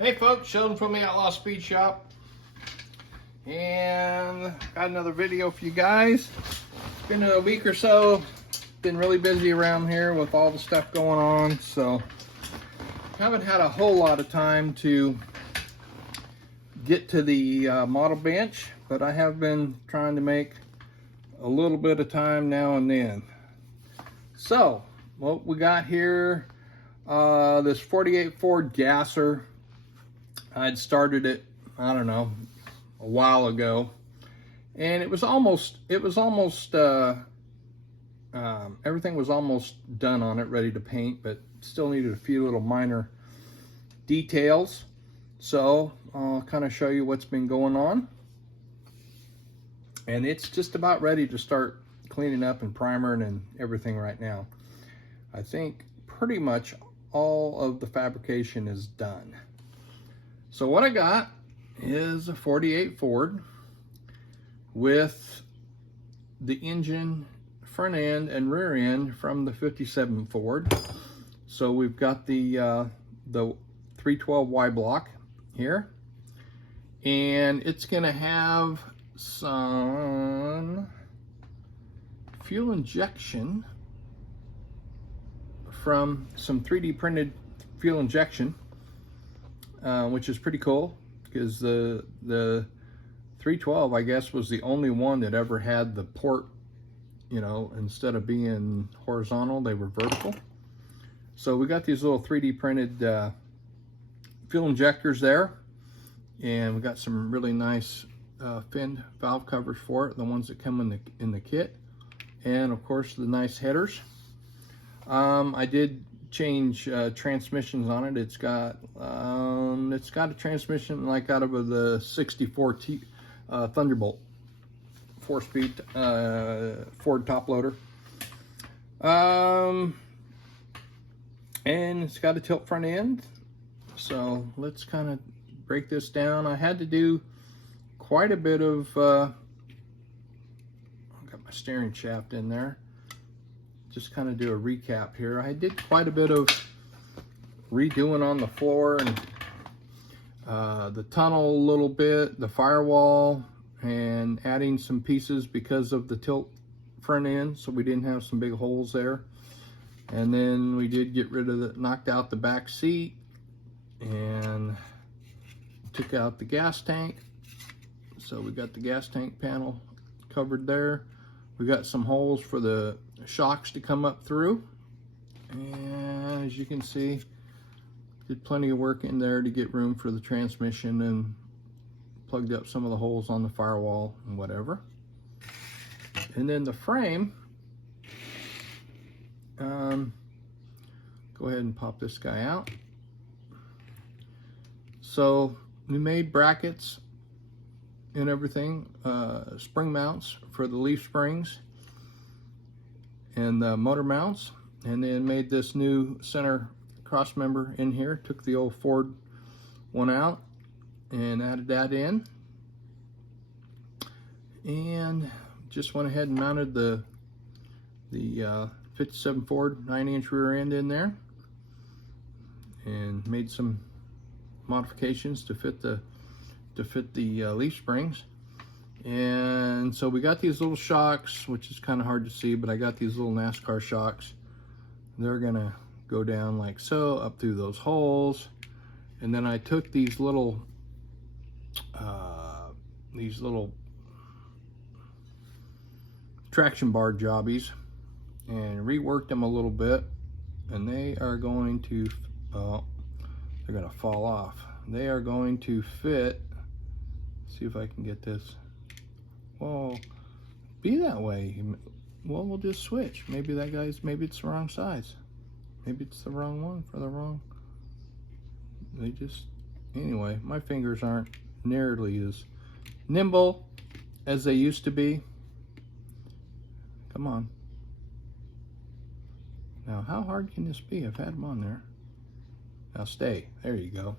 Hey folks, Sheldon from the Outlaw Speed Shop, and got another video for you guys. It's been a week or so, been really busy around here with all the stuff going on, so haven't had a whole lot of time to get to the model bench, but I have been trying to make a little bit of time now and then. So what we got here, this 48 Ford Gasser. I'd started it, I don't know, a while ago, and everything was almost done on it, ready to paint, but still needed a few little minor details. So I'll kind of show you what's been going on, and it's just about ready to start cleaning up and primering and everything right now. I think pretty much all of the fabrication is done. So what I got is a 48 Ford with the engine front end and rear end from the 57 Ford. So we've got the 312Y block here, and it's gonna have some fuel injection from some 3D printed fuel injection, which is pretty cool, because the 312, I guess, was the only one that ever had the port, you know, instead of being horizontal, they were vertical. So we got these little 3D printed fuel injectors there, and we got some really nice finned valve covers for it, the ones that come in the kit, and of course the nice headers. I did change transmissions on it. It's got a transmission like out of the 64 Thunderbolt 4-speed Ford top loader, and it's got a tilt front end. So let's kind of break this down. I had to do quite a bit of I've got my steering shaft in there. Just kind of do a recap here. I did quite a bit of redoing on the floor and the tunnel a little bit, the firewall, and adding some pieces because of the tilt front end, so we didn't have some big holes there. And then we did get rid of knocked out the back seat and took out the gas tank. So we got the gas tank panel covered there. We got some holes for the shocks to come up through, and as you can see, did plenty of work in there to get room for the transmission, and plugged up some of the holes on the firewall and whatever. And then the frame, go ahead and pop this guy out. So we made brackets and everything, spring mounts for the leaf springs and the motor mounts, and then made this new center cross member in here. Took the old Ford one out and added that in, and just went ahead and mounted the 57 Ford 9-inch rear end in there, and made some modifications to fit the leaf springs. And so we got these little shocks, which is kind of hard to see, but I got these little NASCAR shocks. They're gonna go down like so, up through those holes. And then I took these little traction bar jobbies and reworked them a little bit, and they are going to, they're gonna fall off. They are going to fit. See if I can get this. Well, be that way. Well, we'll just switch. Maybe maybe it's the wrong size. Maybe it's the wrong one for the wrong. Anyway, my fingers aren't nearly as nimble as they used to be. Come on. Now, how hard can this be? I've had them on there. Now stay. There you go.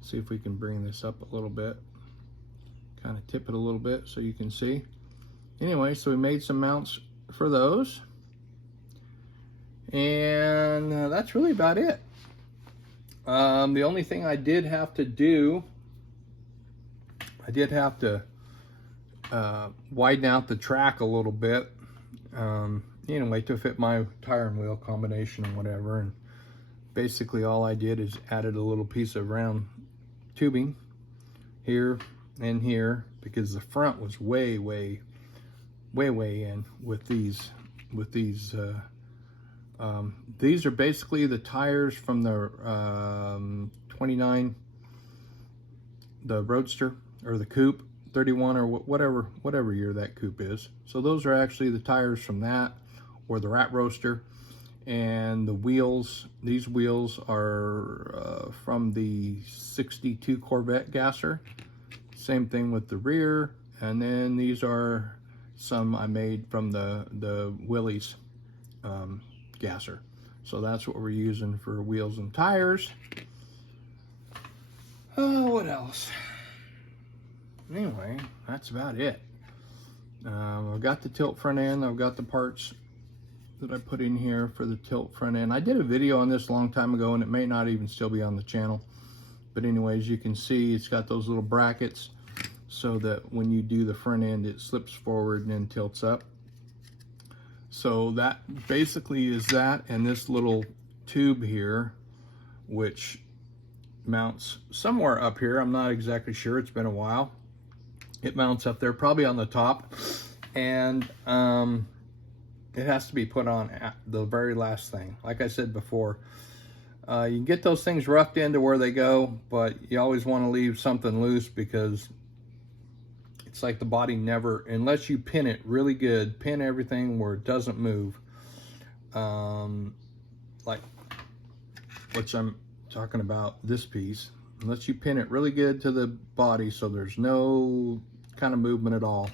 See if we can bring this up a little bit. Kind of tip it a little bit so you can see. Anyway, so we made some mounts for those. And that's really about it. The only thing I did have to do, I did have to widen out the track a little bit, anyway, to fit my tire and wheel combination and whatever. And basically all I did is added a little piece of round tubing here and here, because the front was way in with these. These are basically the tires from the 29, the Roadster, or the Coupe 31, or whatever year that Coupe is. So those are actually the tires from that, or the Rat Roadster. And the wheels, these wheels are from the 62 Corvette gasser. Same thing with the rear. And then these are some I made from the Willys gasser. So that's what we're using for wheels and tires. What else? Anyway, that's about it. I've got the tilt front end. I've got the parts that I put in here for the tilt front end. I did a video on this a long time ago, and it may not even still be on the channel. But anyways, you can see it's got those little brackets so that when you do the front end, it slips forward and then tilts up. So that basically is that, and this little tube here, which mounts somewhere up here. I'm not exactly sure, it's been a while. It mounts up there, probably on the top, and it has to be put on at the very last thing. Like I said before, you can get those things roughed into where they go, but you always want to leave something loose, because it's like the body never, unless you pin it really good, pin everything where it doesn't move, like which I'm talking about this piece. Unless you pin it really good to the body so there's no kind of movement at all,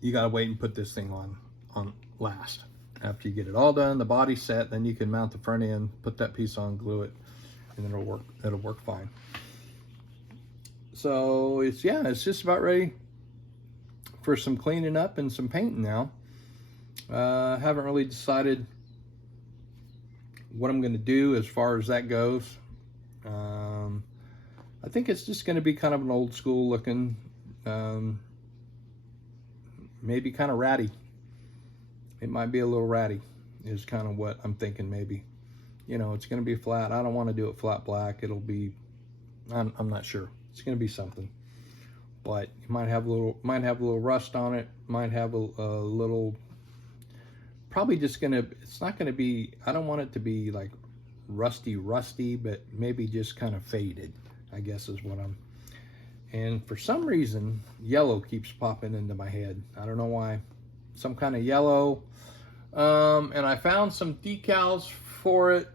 you gotta wait and put this thing on last. After you get it all done, the body set, then you can mount the front end, put that piece on, glue it, and it'll work fine. So it's just about ready for some cleaning up and some painting now. Haven't really decided what I'm going to do as far as that goes. I think it's just going to be kind of an old school looking, maybe kind of ratty. It might be a little ratty is kind of what I'm thinking. Maybe, you know, it's going to be flat. I don't want to do it flat black. It'll be, I'm not sure. It's going to be something, but you might have a little rust on it. Might have a little, probably just gonna, it's not gonna be, I don't want it to be like rusty, but maybe just kind of faded, I guess is what I'm, and for some reason, yellow keeps popping into my head. I don't know why, some kind of yellow, and I found some decals for it,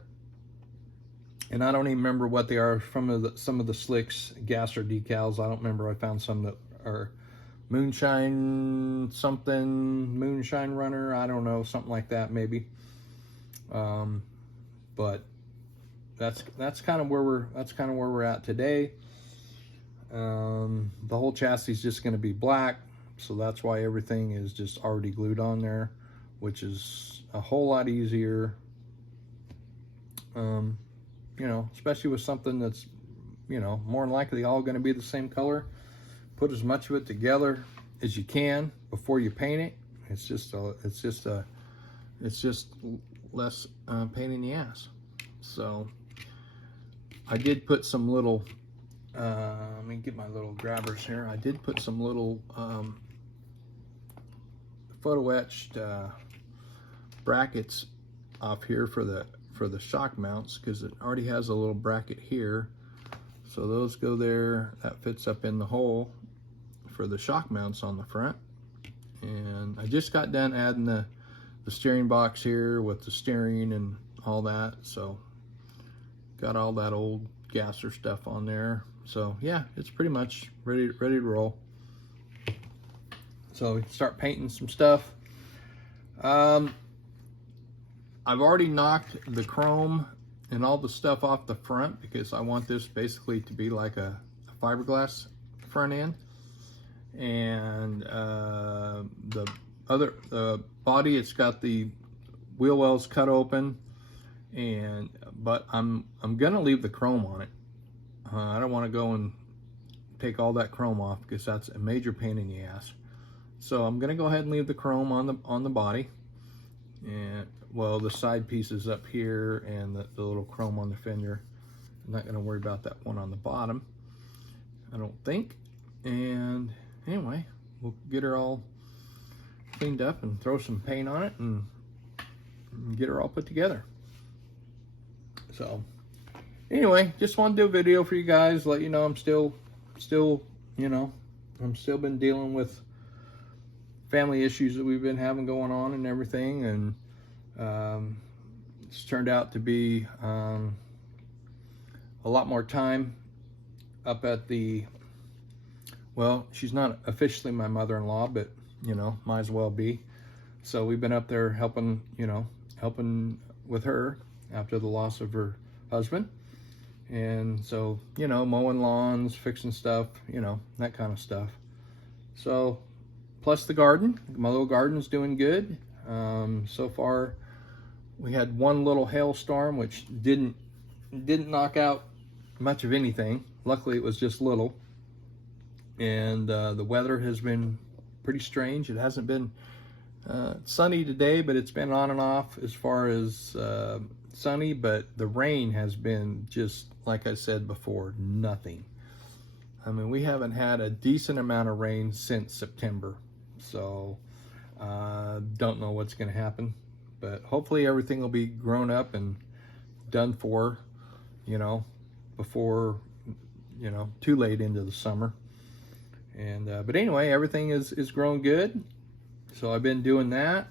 and I don't even remember what they are, from some of the Slicks gasser decals. I don't remember. I found some that are moonshine something, moonshine runner, I don't know, something like that maybe. But that's kind of where we're at today. The whole chassis is just going to be black, so that's why everything is just already glued on there, which is a whole lot easier. You know, especially with something that's, you know, more than likely all going to be the same color. Put as much of it together as you can before you paint it. It's just less pain in the ass. So I did put some little, let me get my little grabbers here. I did put some little photo etched brackets off here for the shock mounts, because it already has a little bracket here. So those go there. That fits up in the hole for the shock mounts on the front. And I just got done adding the steering box here with the steering and all that. So got all that old gasser stuff on there. So yeah, it's pretty much ready to roll. So we can start painting some stuff. I've already knocked the chrome and all the stuff off the front, because I want this basically to be like a fiberglass front end. And the body, it's got the wheel wells cut open, But I'm gonna leave the chrome on it. I don't want to go and take all that chrome off because that's a major pain in the ass. So I'm gonna go ahead and leave the chrome on the body, and well, the side pieces up here and the little chrome on the fender. I'm not gonna worry about that one on the bottom, I don't think. And anyway, we'll get her all cleaned up and throw some paint on it and get her all put together. So anyway, just want to do a video for you guys, let you know I'm still, you know, I'm still been dealing with family issues that we've been having going on and everything, and it's turned out to be a lot more time up at the, well, she's not officially my mother-in-law, but you know, might as well be. So we've been up there helping, you know, helping with her after the loss of her husband. And so, you know, mowing lawns, fixing stuff, you know, that kind of stuff. So, plus the garden, my little garden's doing good. So far, we had one little hailstorm, which didn't knock out much of anything. Luckily, it was just little. And the weather has been pretty strange. It hasn't been sunny today, but it's been on and off as far as sunny, but the rain has been just, like I said before, nothing. I mean, we haven't had a decent amount of rain since September. So, don't know what's going to happen, but hopefully everything will be grown up and done for, you know, before, you know, too late into the summer. And but anyway, everything is growing good. So I've been doing that.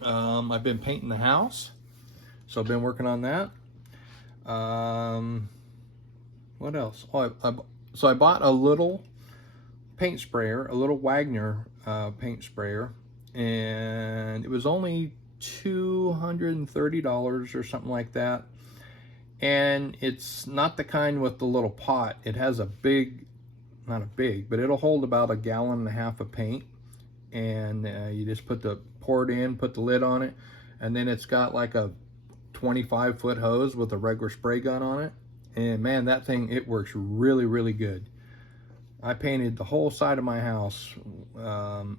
I've been painting the house, so I've been working on that. What else? Oh, so I bought a little paint sprayer, a little Wagner paint sprayer, and it was only $230 or something like that. And it's not the kind with the little pot. It has a big, not a big, but it'll hold about 1.5 gallons of paint. And you just pour it in, put the lid on it, and then it's got like a 25-foot hose with a regular spray gun on it. And man, that thing, it works really, really good. I painted the whole side of my house, 1.5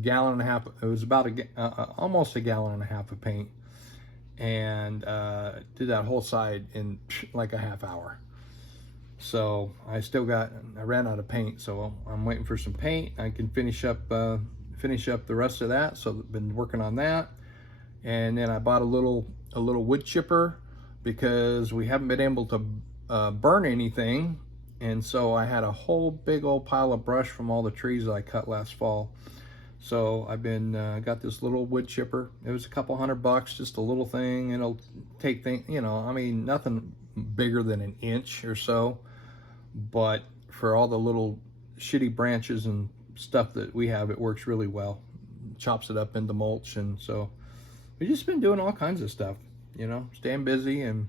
gallons. It was about almost 1.5 gallons of paint, and did that whole side in like a half hour. So I ran out of paint, so I'm waiting for some paint. I can finish up the rest of that. So I've been working on that. And then I bought a little wood chipper because we haven't been able to burn anything. And so I had a whole big old pile of brush from all the trees that I cut last fall. So I've been got this little wood chipper. It was a couple $100, just a little thing. It'll take things, you know, I mean, nothing bigger than 1 inch or so. But for all the little shitty branches and stuff that we have, it works really well. Chops it up into mulch. And so we've just been doing all kinds of stuff, you know, staying busy. And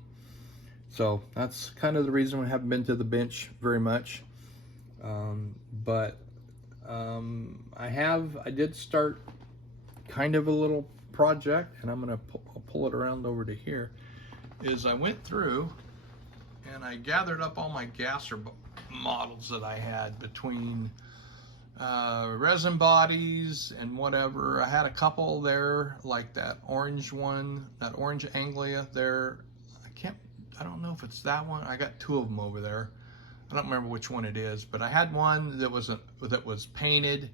so that's kind of the reason we haven't been to the bench very much. But I did start kind of a little project, and I'm gonna pull it around over to here. Is I went through and I gathered up all my gasser models that I had between resin bodies and whatever. I had a couple there, like that orange one, that orange Anglia there. I don't know if it's that one. I got 2 of them over there. I don't remember which one it is, but I had one that was painted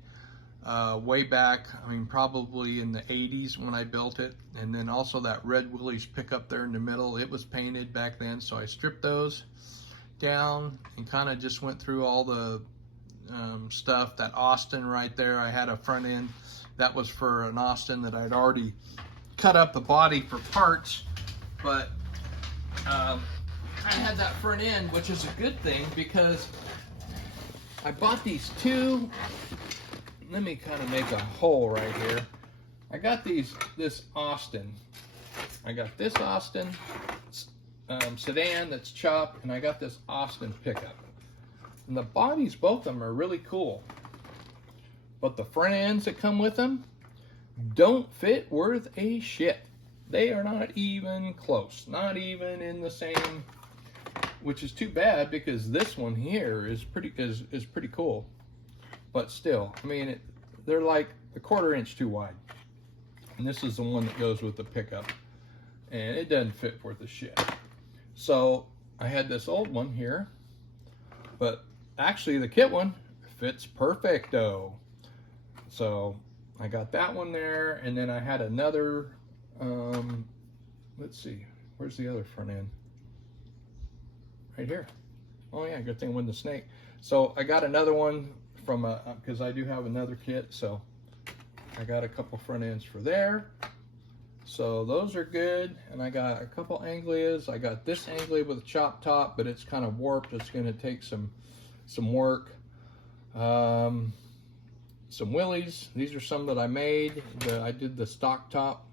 way back. I mean, probably in the 80s when I built it. And then also that Red Willys pickup there in the middle, it was painted back then. So I stripped those down and kind of just went through all the stuff. That Austin right there, I had a front end that was for an Austin that I'd already cut up the body for parts, but I had that front end, which is a good thing because I bought these 2. Let me kind of make a hole right here. I got this Austin. I got this Austin sedan that's chopped, and I got this Austin pickup. And the bodies, both of them, are really cool. But the front ends that come with them don't fit worth a shit. They are not even close, not even in the same, which is too bad because this one here is pretty cool. But still, I mean, they're like a 1/4 inch too wide. And this is the one that goes with the pickup. And it doesn't fit worth a shit. So I had this old one here, but actually the kit one fits perfecto. So I got that one there, and then I had another, let's see, where's the other front end? Right here. Oh yeah, good thing with the snake. So I got another one from because I do have another kit, so I got a couple front ends for there. So those are good, and I got a couple anglias. I got this anglia with a chop top, but it's kind of warped. It's going to take some work. Some willies. These are some that I made. I did the stock top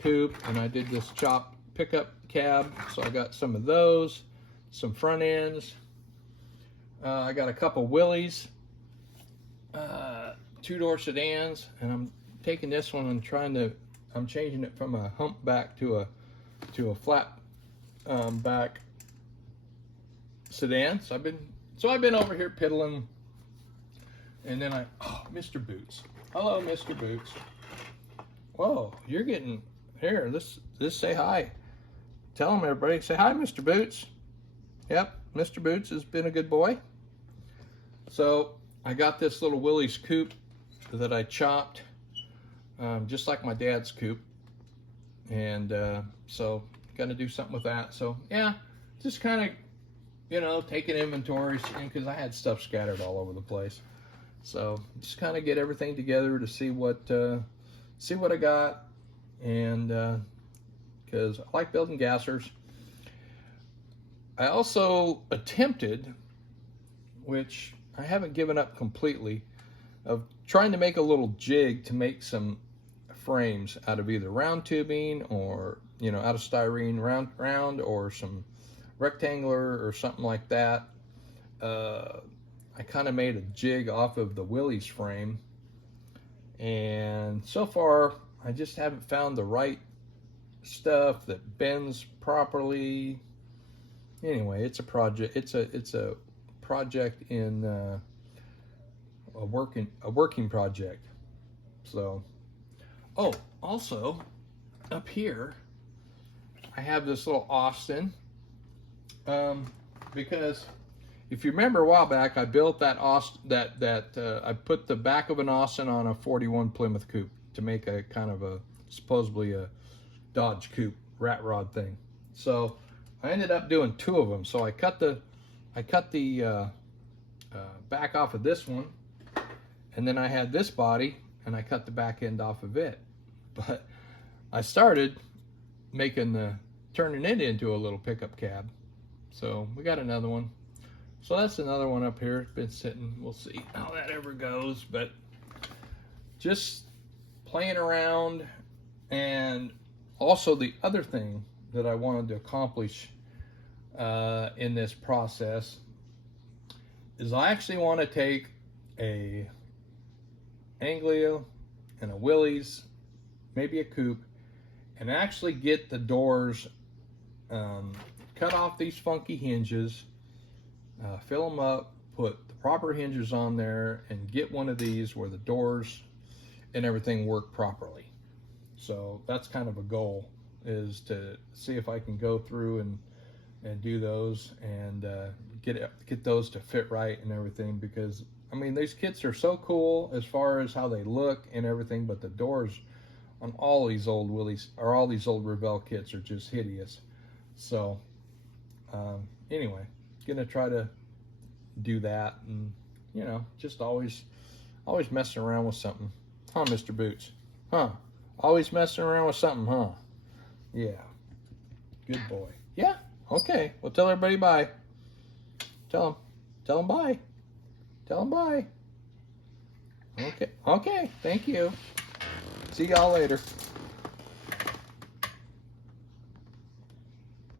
coupe, and I did this chop pickup cab. So I got some of those, some front ends. I got a couple willies, 2-door sedans, and I'm taking this one and I'm changing it from a humpback to a flat back sedan. So I've been over here piddling, and then Mr. Boots. Hello, Mr. Boots. Whoa, you're getting here. Let's say hi. Tell him, everybody. Say hi, Mr. Boots. Yep, Mr. Boots has been a good boy. So I got this little Willys coupe that I chopped, just like my dad's coupe, and so gonna do something with that. So yeah, just kind of, you know, taking inventory because I had stuff scattered all over the place. So just kind of get everything together to see what I got, and because I like building gassers. I also attempted, which I haven't given up completely, of trying to make a little jig to make some frames out of either round tubing or, you know, out of styrene round or some rectangular or something like that. I kind of made a jig off of the Willys frame, and so far I just haven't found the right stuff that bends properly. Anyway, it's a project. It's a project in a working project. So, oh, also up here I have this little Austin, because if you remember a while back, I built that Austin, I put the back of an Austin on a 41 Plymouth coupe to make a kind of a supposedly a Dodge coupe rat rod thing. So I ended up doing 2 of them. So I cut the back off of this one, and then I had this body, and I cut the back end off of it. But I started turning it into a little pickup cab. So we got another one. So that's another one up here. It's been sitting. We'll see how that ever goes. But just playing around. And also the other thing that I wanted to accomplish in this process is I actually want to take a Anglia and a Willys, maybe a coupe, and actually get the doors, cut off these funky hinges, fill them up, put the proper hinges on there, and get one of these where the doors and everything work properly. So that's kind of a goal, is to see if I can go through and do those and get those to fit right and everything, because I mean, these kits are so cool as far as how they look and everything, but the doors on all these old Willys or all these old Revell kits are just hideous. So anyway, gonna try to do that, and you know, just always messing around with something, huh, Mr. Boots? Huh? Always messing around with something, huh? Yeah. Good boy. Yeah. Okay. Well, tell everybody bye. Tell them bye. Tell them bye. Okay. Okay. Thank you. See y'all later.